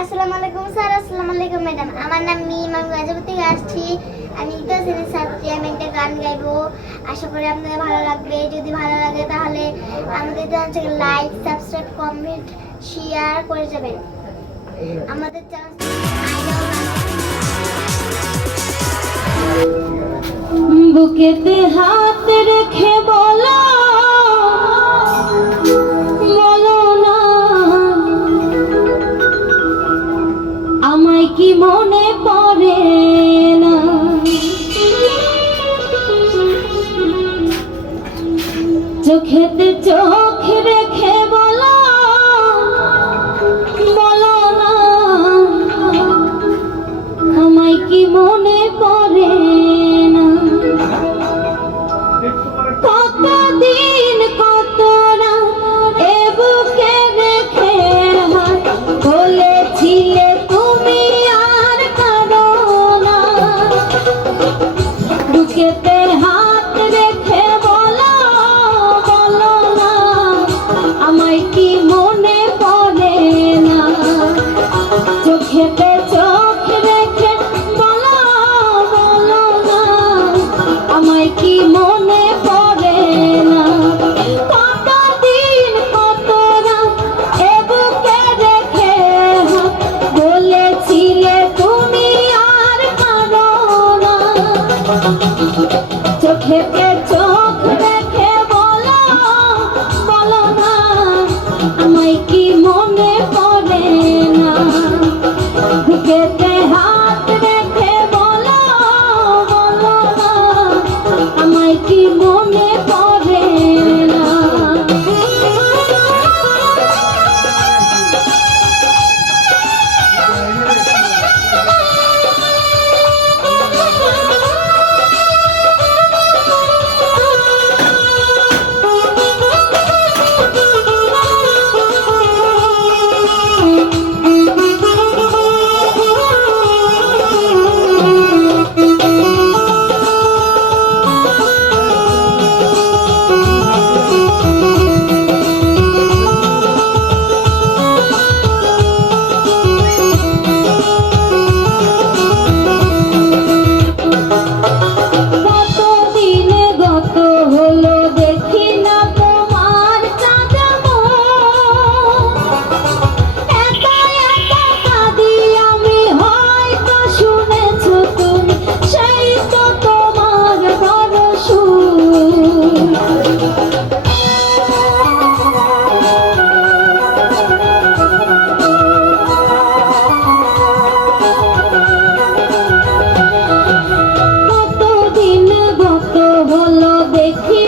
আসসালামু আলাইকুম স্যার, আসসালামু আলাইকুম ম্যাডাম। আমার নাম মিম, আমি গাজীপুর থেকে আসছি। আমি দ্বিতীয় শ্রেণির ছাত্রী আমি একটা গান গাইবো। আশা করি আপনাদের ভালো লাগবে। যদি ভালো লাগে তাহলে আমাদের চ্যানেলটাকে লাইক সাবস্ক্রাইব কমেন্ট শেয়ার করে যাবেন। আমাদের চ্যানেল বুকেতে হাত রেখে বলো। বুকেতে হাত রেখে take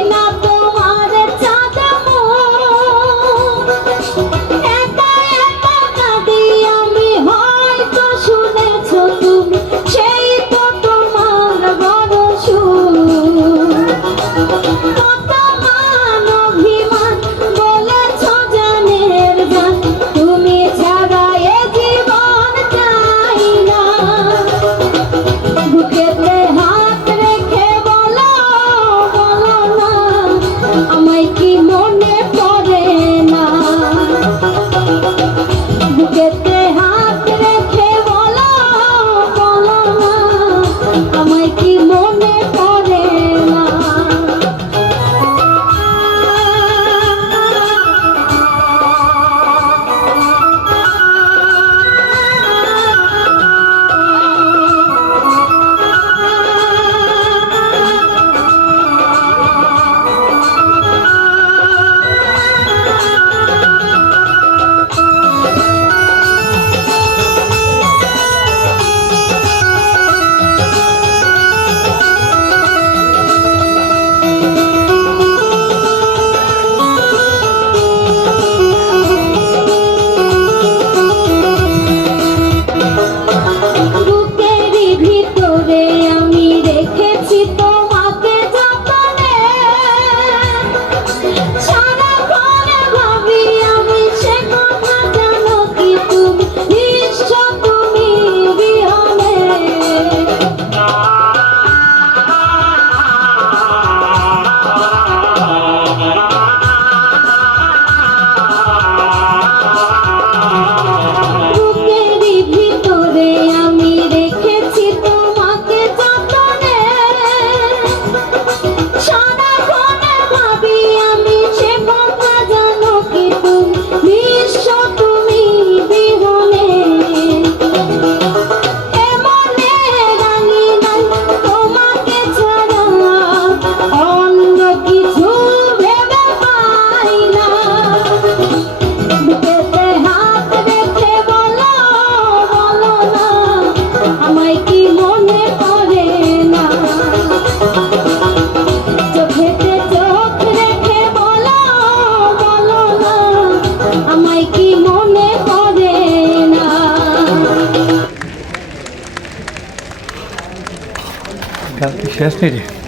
কি মনে করে না? শেষ নেই